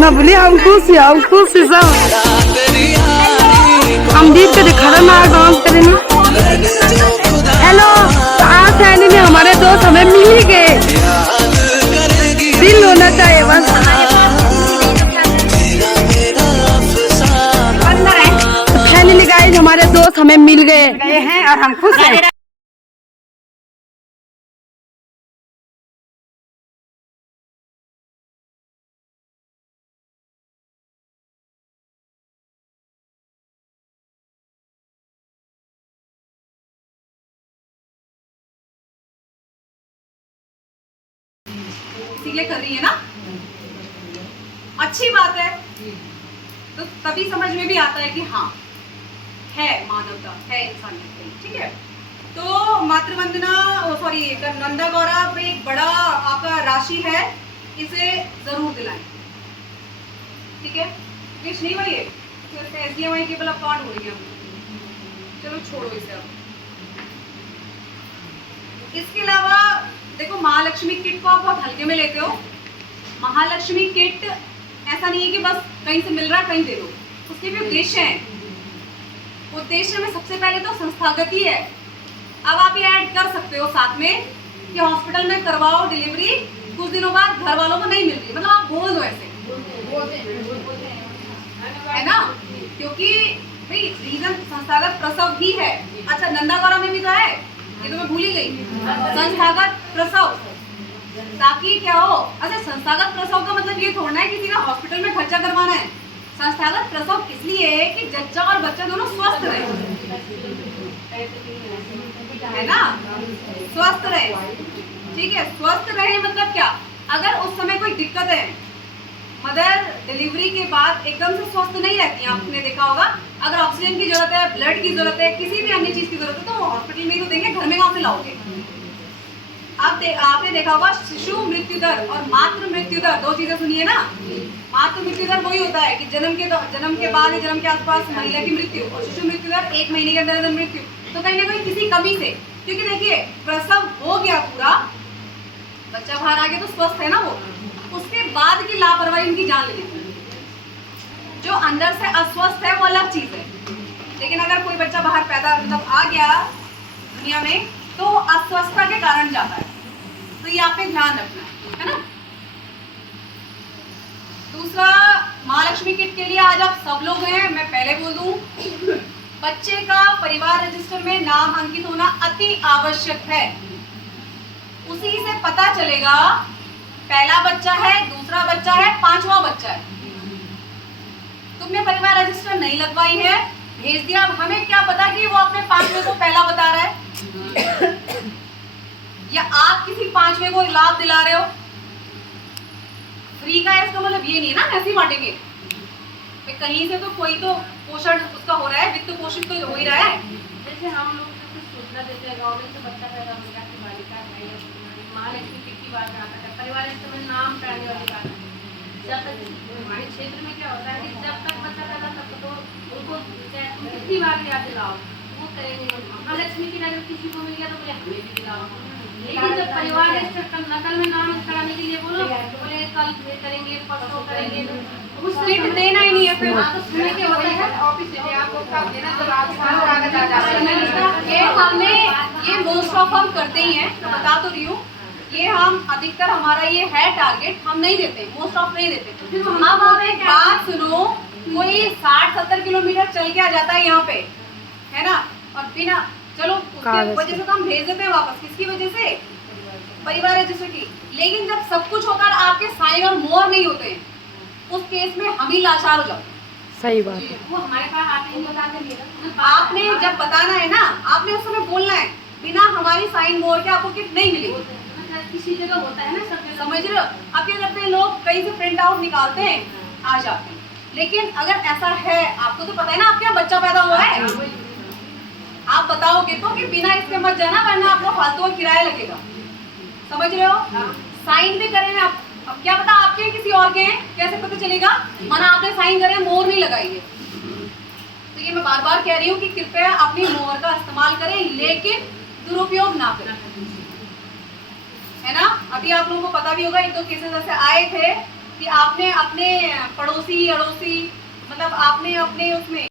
ना बोली हम खुश है सब हम जीत के दिखा रहे ना डांस करें ना। हेलो, तो आज फाइनली हमारे दोस्त हमें मिल ही गए। दिल होना चाहिए बस। फाइनली गाइस हमारे दोस्त हमें मिल गए हैं और हम खुश हैं। इसीलिए कर रही है ना, अच्छी बात है। तो तभी समझ में भी आता है कि हाँ है मानवता, है इंसानियत, ठीक है। तो मातृवंदना सॉरी नंदा गौरव पे एक बड़ा आपका राशि है, इसे जरूर दिलाएं, ठीक है। विश नहीं हुई है SDMI केवल अकाउंट हो रही है, चलो छोड़ो इसे अब। इसके अलावा देखो, महालक्ष्मी किट को आप बहुत हल्के में लेते हो। महालक्ष्मी किट ऐसा नहीं है कि बस कहीं से मिल रहा है कहीं दे दो, उसके भी उद्देश्य हैं। उद्देश्य में सबसे पहले तो संस्थागत ही है। अब आप ये ऐड कर सकते हो साथ में कि हॉस्पिटल में करवाओ डिलीवरी, कुछ दिनों बाद घर वालों को नहीं मिल रही, मतलब आप बोल दो ऐसे, है ना, क्योंकि भाई रीजन संस्थागत प्रसव ही है। अच्छा, नंदा गौरव में भी तो है, ये तो मैं भूल ही गई, संस्थागत प्रसव, ताकि क्या हो। अच्छा, संस्थागत प्रसव का मतलब ये थोड़ा है किसी का हॉस्पिटल में खर्चा करवाना है। संस्थागत प्रसव इसलिए है कि जच्चा और बच्चा दोनों स्वस्थ रहे, है ना, स्वस्थ रहे, ठीक है। स्वस्थ रहे मतलब क्या, अगर उस समय कोई दिक्कत है, मदर डिलीवरी के बाद एकदम से स्वस्थ नहीं रहती है, आपने देखा होगा। अगर ऑक्सीजन की जरूरत है, ब्लड की जरूरत है, किसी भी अन्य चीज की जरूरत है, तो हॉस्पिटल में ही तो देंगे, घर में कहाँ से लाओगे। आपने देखा होगा शिशु मृत्यु दर और मातृ मृत्यु दर, दो चीजें सुनिए ना। मातृ मृत्यु दर वही होता है कि जन्म के बाद या जन्म के आसपास महिला की मृत्यु, और शिशु मृत्यु दर 1 महीने के अंदर मृत्यु। तो कहीं ना कहीं किसी कमी से, क्योंकि देखिए प्रसव हो गया पूरा, बच्चा बाहर आ गया तो स्वस्थ है ना वो, उसके बाद की लापरवाही उनकी जान ले लेती है। जो अंदर से अस्वस्थ है वो अलग चीज है, लेकिन अगर कोई बच्चा बाहर पैदा मतलब आ गया दुनिया में तो अस्वस्थता के कारण जाता है, तो ये आप पे ध्यान रखना है ना। दूसरा, महालक्ष्मी किट के लिए आज आप सब लोग हैं, मैं पहले बोल दूं, बच्चे का परिवार रजिस्टर में नाम अंकित होना अति आवश्यक है। उसी से पता चलेगा पहला बच्चा है, दूसरा बच्चा है, 5वां बच्चा है। तुमने परिवार रजिस्टर नहीं लगवाई है, भेज दिया, अब हमें क्या पता कि वो अपने 5वें को पहला बता रहा है या आप किसी 5वें को लाभ दिला रहे हो। फ्री का है इसका मतलब ये नहीं है ना ऐसे ही बांटेंगे, कहीं से तो कोई तो पोषण उसका हो रहा है, वित्त पोषित तो हो ही रहा है। जैसे हम लोग सूचना देते हैं गाँव में, तो बच्चा पैदा हो गया, महालक्ष्मी किट की बात आता है, परिवार में नाम पहने वाली बात। जब तक हमारे क्षेत्र में क्या होता है कि जब तक बच्चा पैदा तक तो उनको कितनी बार याद दिलाओ, वो करेंगे। महालक्ष्मी की अगर किसी को मिल गया तो बोले हमें भी दिलाओ, लेकिन जब परिवार नकल में नाम कराने के लिए बोलो तो बोले कल करेंगे, परसों करेंगे, उस किट देना ही नहीं है फिर। तो सुनने के होते हैं ऑफिस से आपको कब देना, तो कागज आ जाता है। ये हमें ये मोस्ट ऑफ हम करते ही हैं, बता तो रही हूँ, ये हम अधिकतर हमारा ये है टारगेट, हम नहीं देते, मोस्ट ऑफ नहीं देते। अब आप एक बात सुनो, कोई 60-70 किलोमीटर चल के आ जाता है यहाँ पे, है ना, और बिना चलो उसकी वजह से तो हम भेज देते हैं वापस, किसकी वजह से, परिवार रजिस्टर की। लेकिन जब सब कुछ होता है आपके साइन और मोहर नहीं होते हैं, उस केस में हम ही लाचार हो जाते हैं। सही बात है। वो हमारे पास आते ही बता देंगे। आपने जब बताना है ना, आपने उस समय बोलना है, बिना हमारी साइन मोहर के आपको किट नहीं मिलेगी। किसी जगह होता है ना, सब जगह समझ रहे हो? अब क्या करते हैं लोग, कहीं से प्रिंट आउट निकालते हैं, आ जाते हैं। लेकिन अगर ऐसा है, आपको तो पता है ना आपके यहाँ बच्चा पैदा हुआ है, आप बताओगे तो कि बिना इसके मत जाना, वरना आपको फालतू का किराया लगेगा। समझ रहे हो? साइन भी करें आप, अब क्या पता आपके हैं किसी और के हैं, कैसे पता चलेगा? माना आपने साइन करे, मोहर नहीं लगाई है, तो ये मैं बार बार कह रही हूँ कि कृपया अपनी मोहर का इस्तेमाल करें, लेकिन दुरुपयोग ना करें, है ना? अभी आप लोगों को पता भी होगा, एक दो केसेस ऐसे आए थे कि आपने अपने पड़ोसी अड़ोसी, मतलब आपने अपने उसमें